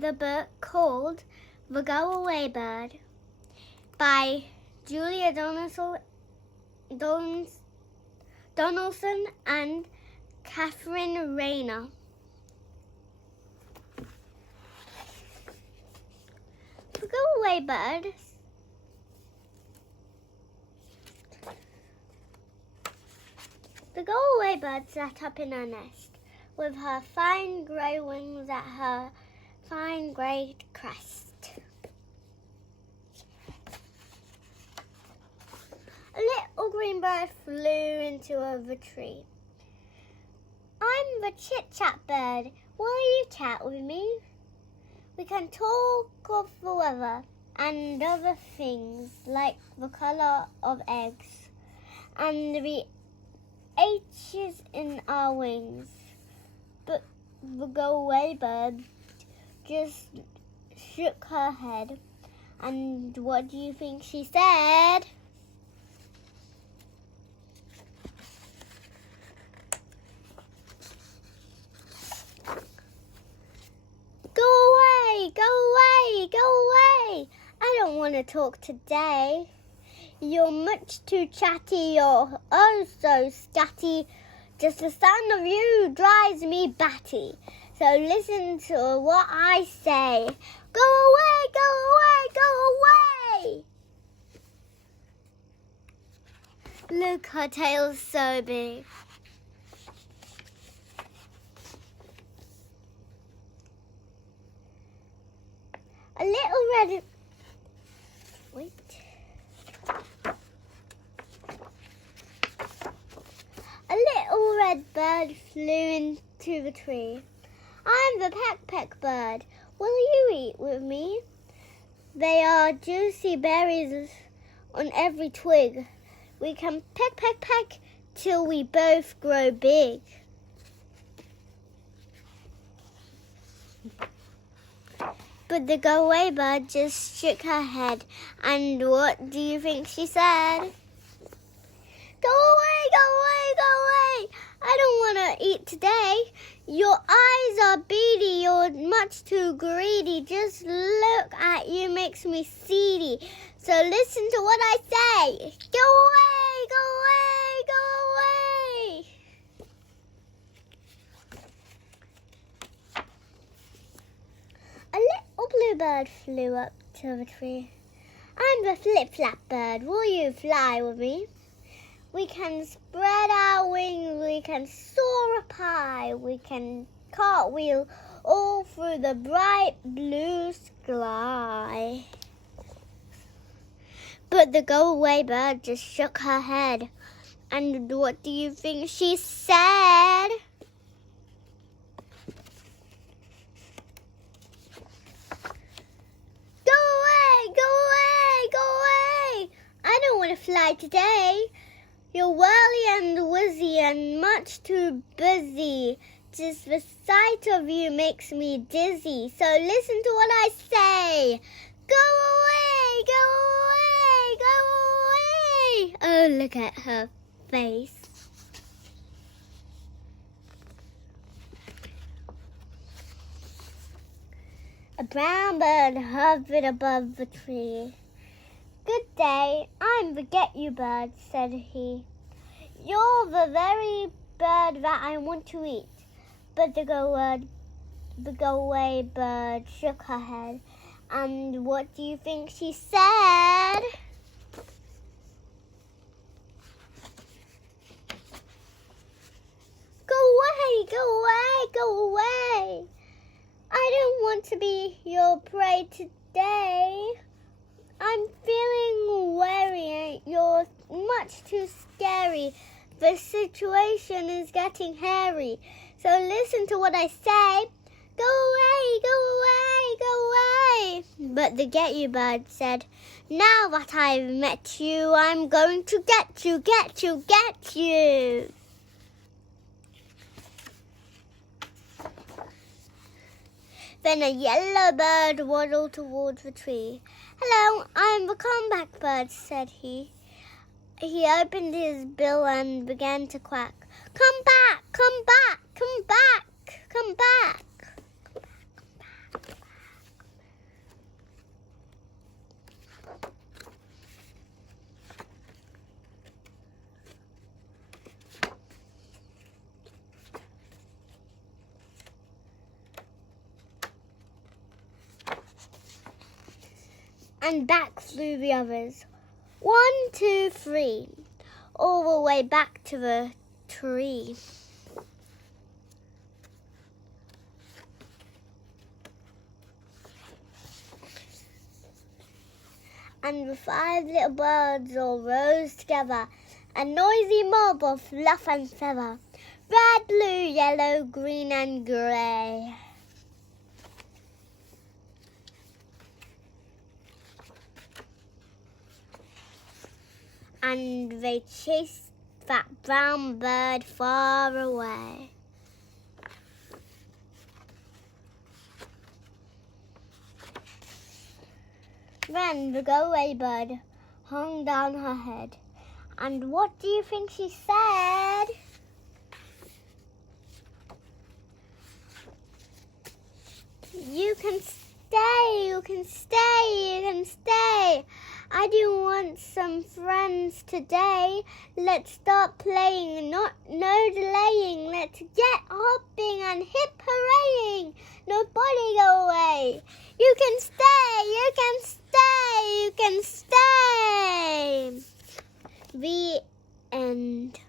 the book called The Go-Away Bird by Julia Donaldson and Catherine Rayner. The Go-Away Bird sat up in her nest with her fine grey wings at her fine grey crest. A little green bird flew into a tree. I'm the chit-chat bird. Will you chat with me? We can talk of the weather and other things like the colour of eggs and the H's in our wings. But the go-away bird just shook her head. And what do you think she said? Go away, go away, go away. I don't want to talk today. You're much too chatty, you're oh so scatty. Just the sound of you drives me batty. So listen to what I say. Go away, go away, go away. Look, her tail's so big. A little red bird flew into the tree. I'm the peck bird. Will you eat with me? There are juicy berries on every twig. We can peck till we both grow big. But the go-away bird just shook her head. And what do you think she said? Go away, go away, go away. I don't want to eat today. Your eyes are beady. You're much too greedy. Just look at you makes me seedy. So listen to what I say. Go away, go away, go away. A little bluebird flew up to the tree. I'm the flip-flap bird. Will you fly with me? We can spread our wings, we can soar up high, we can cartwheel all through the bright blue sky. But the go-away bird just shook her head. And what do you think she said? Go away, go away, go away. I don't want to fly today. You're whirly and wizzy and much too busy. Just the sight of you makes me dizzy. So listen to what I say. Go away, go away, go away. Oh, look at her face. A brown bird hovered above the tree. Good day, I'm the get-you bird, said he. You're the very bird that I want to eat. But the go-away bird shook her head. And what do you think she said? Go away, go away, go away. I don't want to be your prey today. I'm feeling wary. You're much too scary. The situation is getting hairy. So listen to what I say. Go away, go away, go away. But the get-you bird said, now that I've met you, I'm going to get you, get you, get you. Then a yellow bird waddled towards the tree. Hello, I'm the comeback bird, said he. He opened his bill and began to quack. Come back, come back, come back, come back. and back flew the others. 1, 2, 3, all the way back to the tree. And the 5 little birds all rose together, a noisy mob of fluff and feather, red, blue, yellow, green and grey. And they chased that brown bird far away. Then the go-away bird hung down her head. And what do you think she said? You can stay, you can stay, you can stay. I do want some friends today. Let's start playing, no delaying. Let's get hopping and hip hurraying. Nobody go away. You can stay, you can stay, you can stay. The end.